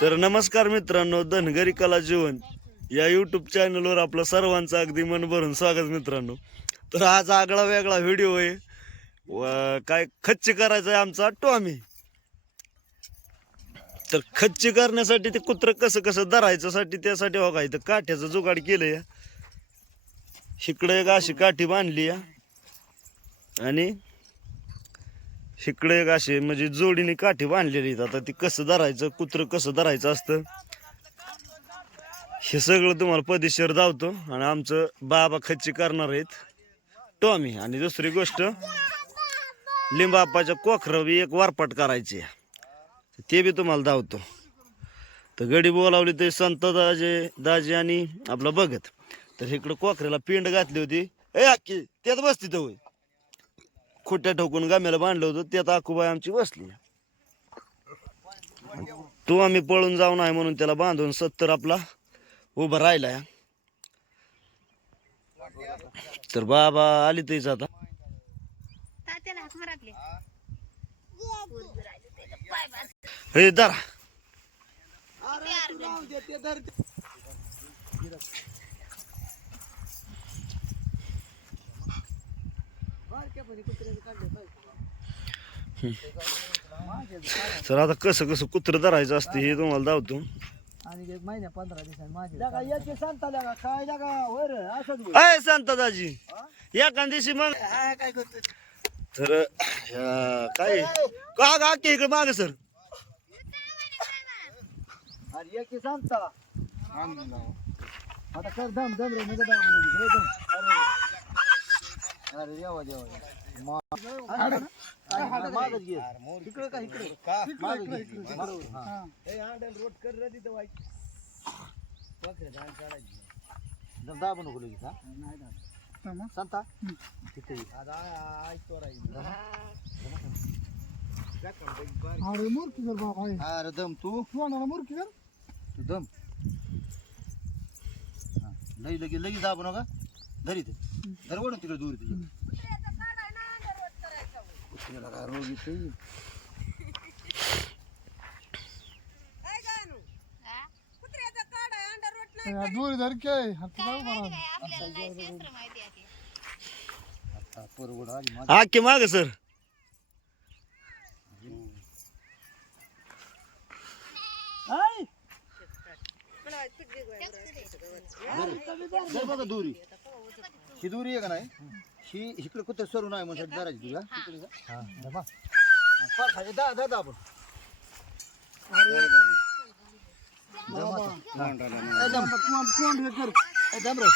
तर नमस्कार मित्रांनो धनगरी कला जीवन या युट्यूब चॅनलवर आपलं सर्वांचं अगदी मन भरून स्वागत मित्रांनो. तर आज आगळा वेगळा व्हिडिओ आहे. व काय खच्ची करायचं आहे आमचा? टॉमी. तर खच्ची करण्यासाठी ते कुत्र कसं कसं धरायचं साठी त्यासाठी हो काय इथं काठ्याचं जुगाड केलंय. इकडं एक अशी काठी बांधली या आणि इकडे एक असे म्हणजे जोडीने काठी बांधलेली आहेत. आता ती कसं धरायचं कुत्र कसं धरायचं असतं हे सगळं तुम्हाला पदेशीर धावतो. आणि आमचं बाबा खच्ची करणार आहेत टॉमी. आणि दुसरी गोष्ट लिंबापाच्या कोखरं बी एक वारपाट करायची आहे. ते बी तुम्हाला धावतो. तर गडी बोलावली ते संत दाजे दाजी आणि आपलं बघत. तर इकडं कोखऱ्याला पिंड घातली होती. ए अक्की त्यात बसती तर होय. खोट्या ठोकून गाम्याला बांधलं होतं त्यात आकुबाई आमची बसली. तो आम्ही पळून जाऊ नाही म्हणून त्याला बांधून सत्तर आपला उभा राहिलाय. तर बाबा आली तरीच आता. हे दरा तर आता कसं कसं कुत्र धरायचं असतं हे तुम्हाला धावतो आणि एक महिन्या पंधरा दिवसांनी माझे जागा याची सांगता लागा काय जागा वर असंच अय सांगता दाजी. एका दिवशी मग काय करतो तर ह्या काय? का गा की इकडे माग सर? अरे याची सांगता आता कर दम दम रे नका दम अरे अरे देवा देवा मागच घे. इकडे का इकडे मागच घे. बरोबर, हा. दम दाबू नको लगेच हा. सांगता तिथे ये. अरे मूर्ती कर बाबा हे. अरे दम तू. तू आणा मूर्ती कर. तू दम. हा. लई लगे लगेच दाबू नका. धरी ते ओढून तिकडे दूर तुझ्या रोग दोरी धर के हा की माग सर? दुरी. ही दुरी आहे का नाही? ही इकडे कुठे सरू नाही म्हणून धरायची तुला हा दबा फार खाली दा दा दा आपण. एकदम तोंड हे. कर. एकदम रे.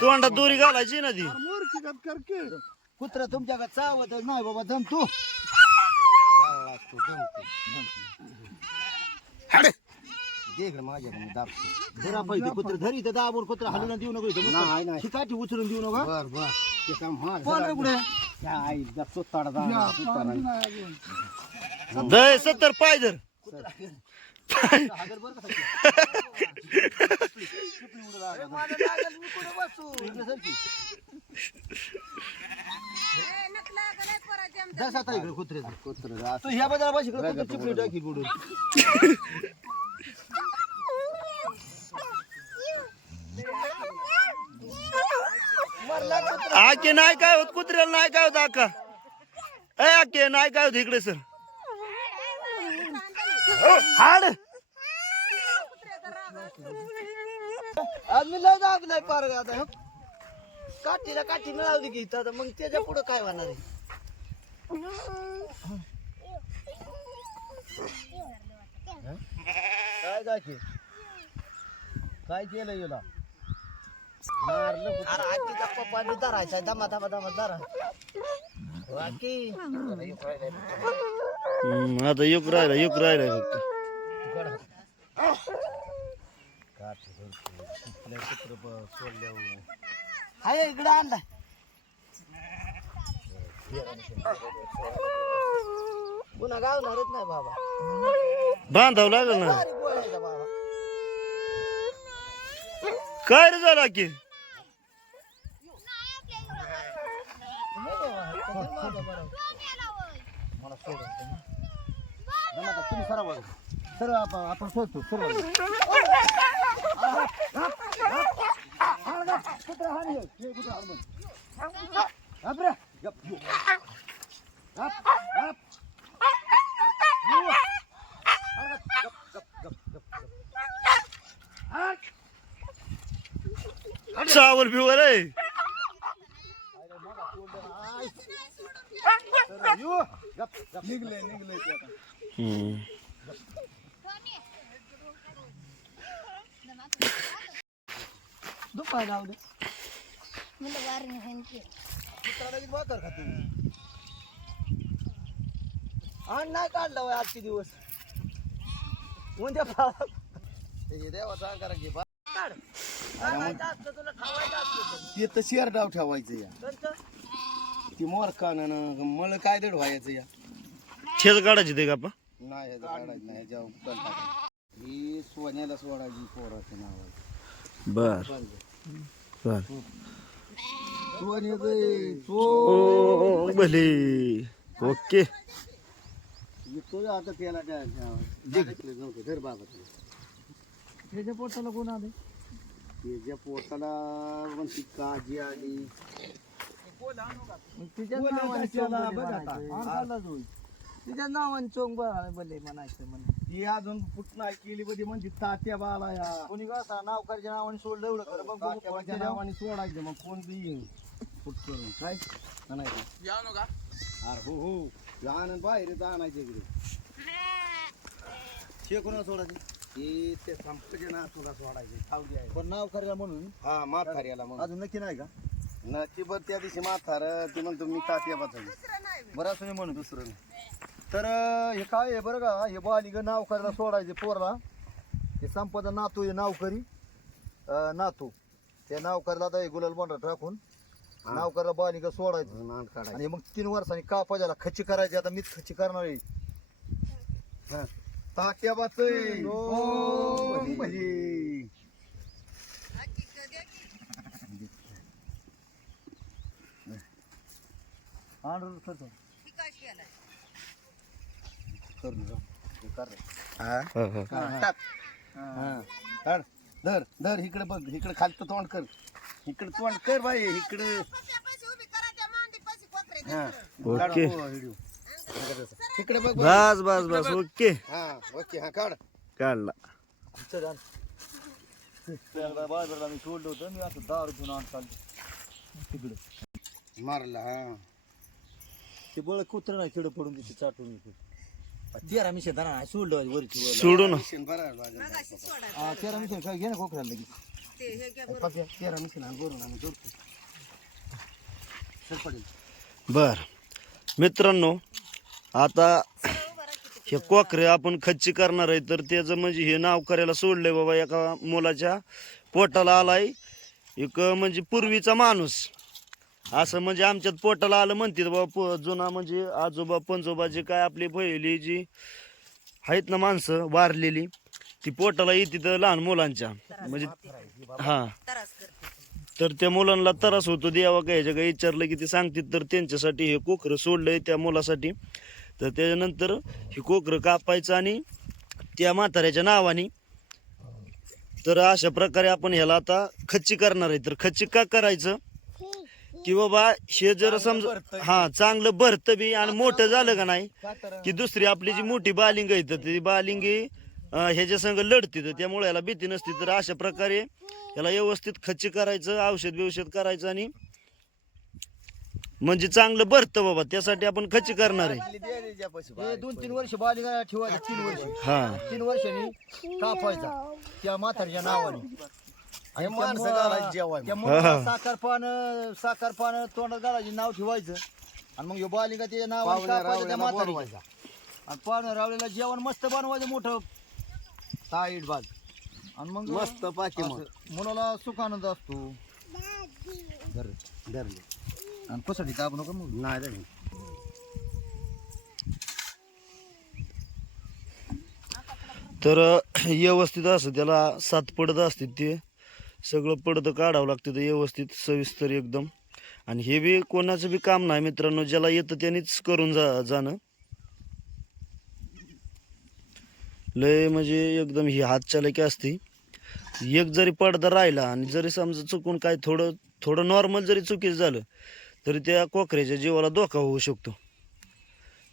तोंडात दोरी घालायची ना ती. कुत्रा तुमच्या का. चावत नाही बाबा दम तू. देख माझ्या दाबतो धरा पाहिजे कुत्र धरी तर दाबून कुत्र हलवून देऊ नको इथं. नाही नाही. काठी उचलून देऊ नको. बर बर. ते काम कोण रे कुठे आई सुत्ताडा दय सत्तर पाय धर. तू ह्या बद्दल बस? इकडे कुत्रं चिपळी टाकी बुडून. आके नाही काय होत कुत्र्याला नाही काय होत आका? ए आके नाही काय होत इकडे सर. हाड. आज मी लय दाबलाय पार आता हं. काठीला काठी मिळावली की इथं आता मग त्याच्या पुढे काय होणार आहे? काय काय काय केलं याला मारलं अरे आजीचा पप्पा बी धरायचा धरा बाकी हम्म, आता युग राहिला युग राहिला फक्त. हाय इकडे आणलाय पुन्हा गावणारच नाही बाबा. बांधावं लागल ना? बाबा. काय रे झाला की नाही बाबा, कधी माझ्या बरोबर. मला सोडून सराव सरळ आपण आपण सोडतो सरळ कुत्रा हाण हे. हे कुत्रा हाण मग. गप रे. गप. यो. गप. गप. यो. हाण गप. गप, गप, गप, गप, गप. हाण. चावल बिवल आहे निघले निघले ते आता हम्म. दुपार जाऊ दे भाकर नाही काढला होय आजचे दिवस उद्या पाळा हे देवाचा अंगारा घे बा. काढ. असलं तुला खावायचं असलं तर. ते तर डाव ठेवायचं या कोणतं? ती मोर कान मळ काय दड व्हायचं या? ठेच काढायची ते का आपण नाही ह्याचं काढायचं नाही ह्याच्यावर उकल टाकायचं. ही सोन्याला सोडायची पोराचं नाव आहे. बर. बर. सोन्याचं ओ भले. ओके. आता त्याला नव्हतं धर बाबा तुला. त्याच्या पोटाला कोण आले त्याच्या पोटाला म्हणती काजी आली. तिच्या नावाने चोंग बले म्हणायचं. म्हणे. ती अजून नाही केली बधी म्हणते तात्या बाला या. कोणी का नावकारच्या नावाने सोडलं एवढं खरं? बघ बघू तात्याच्या कोणत्या नावाने सोडायचं मग कोण बी येईन फुट करून. काय? म्हणायचं अरे हो हो. ते आनंद बाहेर आणायचे इकडे. शे कोणाला सोडायचे? ते ते संपचे ना तुला सोडायचे. खावडी आहे पण नाव करायला म्हणून? हा म्हाताऱ्याला मग अजून नक्की नाही का? ना ती बरं त्या दिवशी म्हातार ती म्हणतो मी तात्या बसायची बरं असं नाही म्हणून दुसरं नाही. तर हे काय आहे बरं का हे बालिक नाव करायला सोडायचे पोरला. हे संपदा नातू हे नाव करी अं, नातू. ते नाव करायला आता हे गुलाल बोंडा टाकून नाव करायला बालिका सोडायचं. नांद काढायचं. आणि मग तीन वर्षांनी कापायला खच्ची करायची आता मीच खच्ची करणार आहे. हा. तात्या बसय ओम कर धर धर इकडे बघ इकडे खालचं तोंड कर इकडे तोंड कर बाई इकडे हा. ओके. इकडे बघ बस बस बस ओके हा ओके हा काढ काढला चल बाजारला मी सोडलं होतं मी असं दार घेऊन आण तिकडे मारला हा ते बळ कुत्र नाही किड पडून तिथे चाटून येते तेरा मिशन धरा नाही सोडलं वरची वर सोडू ना. हा तेरा मिशन काय घे ना लगेच. तेरा मिशन बरोबर आम्ही जोडतो. सर पडेल. बर. मित्रांनो आता हे कोकरे आपण खच्ची करणार आहे तर त्याचं म्हणजे हे नाव करायला सोडलंय बाबा एका मुलाच्या पोटाला आलाय. एक म्हणजे पूर्वीचा माणूस. असं म्हणजे आमच्यात पोटाला आलं म्हणतात बाबा जुना म्हणजे आजोबा पंजोबा जे काय आपली पहिली जी आहेत ना माणसं वारलेली ती पोटाला येते तर लहान मुलांच्या. म्हणजे हा. तर त्या मुलांना त्रास होतो देवा काय ह्याच्या काही विचारलं की ते सांगतात तर त्यांच्यासाठी हे कोकरं सोडलंय त्या मुलासाठी. तर त्याच्यानंतर हे कोकरं कापायचं आणि त्या म्हाताऱ्याच्या नावाने तर अशा प्रकारे आपण ह्याला आता खच्ची करणार आहे. तर खच्ची का करायचं? की बाबा हे जर समजा हा. चांगलं भरतं बी आणि मोठं झालं का नाही की दुसरी आपली जी मोठी बालिंग आहे तर ती बालिंगी ह्याच्या संग लढते तर त्यामुळे याला भीती नसते. तर अशा प्रकारे याला व्यवस्थित खच्ची करायचं औषध बिवषध करायचं आणि म्हणजे चांगलं भरतं बाबा. त्यासाठी आपण खच्ची करणार आहे. हे दोन तीन वर्ष बालिका ठेवायचं तीन वर्ष. हा. तीन वर्षांनी कापायचा त्या म्हातारीच्या नावाने. त्या माणसं मु- घालायची जेवायला. त्या मुलाला साखर पान साखर पान तोंडात घालायचे नाव ठेवायचं. आणि मग ह्यो बालिका त्याच्या नावाने पाहुण्या कापायचं त्या रावळ्याला म्हातारीच्या बोलवायचा. आणि पाहुण्या रावलेला जेवण मस्त बनवायचं मोठं. ताईट भात. आणि मग मस्त पाकी मग. असं मुलाला सुख आनंद असतो. धर धरले आणि कशासाठी दाबू नका मग? नाही धरले. तर व्यवस्थित असं त्याला सात पडदं असतात ते. सगळं पडदं काढावं लागतं ते व्यवस्थित सविस्तर एकदम. आणि हे बी कोणाचं बी काम नाही मित्रांनो ज्याला येतं त्यानेच करून जा जाणं. लय म्हणजे एकदम ही हात चालकी असते. एक जरी पडदा राहिला आणि जरी समजा चुकून काय थोडं थोडं नॉर्मल जरी चुकीचं झालं तरी त्या कोकऱ्याच्या जीवाला धोका होऊ शकतो.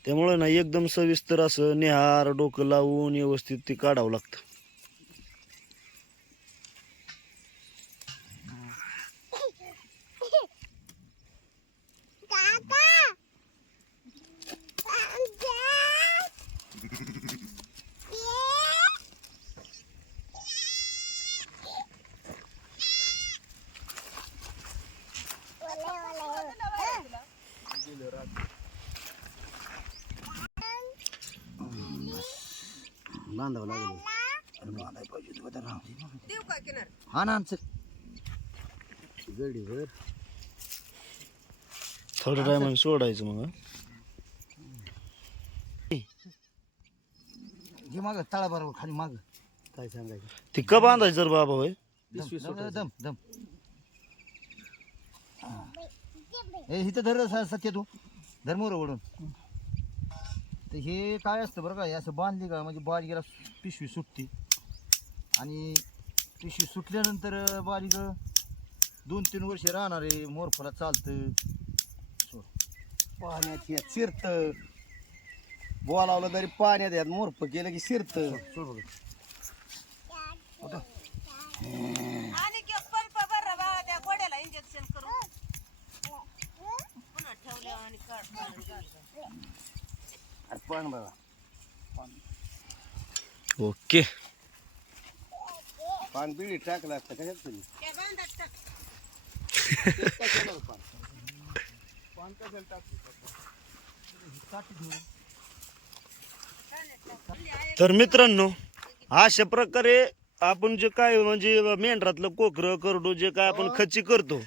त्यामुळे ना एकदम सविस्तर असं निहार डोकं लावून व्यवस्थित ते काढावं लागतं. बांधावं लागेल. अरे बांधाय पाहिजे होतं. हा ना आमचं. गडीवर थोड्या टायमाने सोडायचं मग हं. घे माग तळा बरोबर खाली माग. काय सांगायचं? ती का बांधायचं रे बाबा होय. दम दम, दम दम. हा. ए इथं धर स- सत्य तू. धर मोर ओढून तर हे काय असतं बरं का हे असं बांधली का म्हणजे बारीला पिशवी सुटते. आणि पिशवी सुटल्यानंतर बारीक दोन तीन वर्ष राहणार आहे मोरफला चालतं. पाण्यात येत शिरत. बोलावलं तरी पाण्यात यात मोरप केलं की शिरत. इंजेक्शन करून. ठेवल्या आणि काढ काढून घाल. अरे पण बघा. ओके. पान बिडी टाकलं असतं कशात तुम्ही त्या बांधात टाक. तर मित्रांनो अशा प्रकारे आपण जे काय म्हणजे मेंढरातलं कोकरं करडू जे काय आपण खच्ची करतो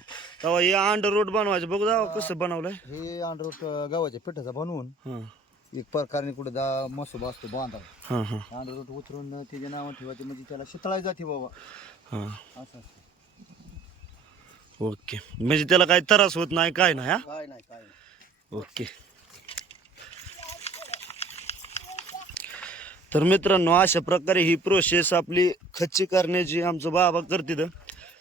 तेव्हा हे अंडर रोड बनवायचं. बघ जावं कसं बनवलंय. हे अंडरोट गव्हाच्या पिठाचा बनवून हां. एक प्रकारे कुठे दा मसोबा असतो बांधा हां हां. अंडरोट उतरून त्याचे नाव ठेवायचे म्हणजे त्याला शितळाय जाते बाबा. हां. असं असतं. ओके. म्हणजे त्याला काही त्रास होत नाही काय नाही हा? काय नाही काय नाही. ओके. तर मित्रांनो अशा प्रकारे ही प्रोसेस आपली खच्ची करण्याची आमचं बाबा करते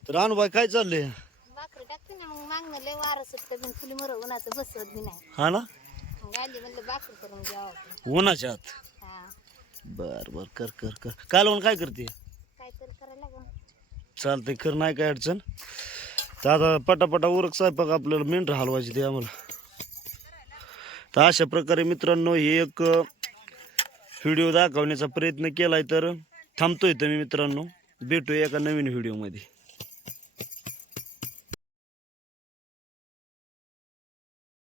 तर अनुभव काय चाललंय? भाकरी टाकते ना मग मागणं लय वारं सुटतं बिन फुली मर उन्हाचं बसवत बी नाही. हा ना? मग आधी म्हणलं भाकरी करून घ्यावं उन्हाच्या आत हा. बर बर कर कर कर. कालवण काय करते? काय तर करायला लागून चालतंय कर नाही काय अडचण. तर आता पटापटा उरक स्वयंपाक आपल्याला मेंढर हलवायची ते आम्हाला. तर अशा प्रकारे मित्रांनो हे एक व्हिडिओ दाखवण्याचा प्रयत्न केलाय तर थांबतोय तर मी मित्रांनो. भेटूया एका नवीन व्हिडिओमध्ये.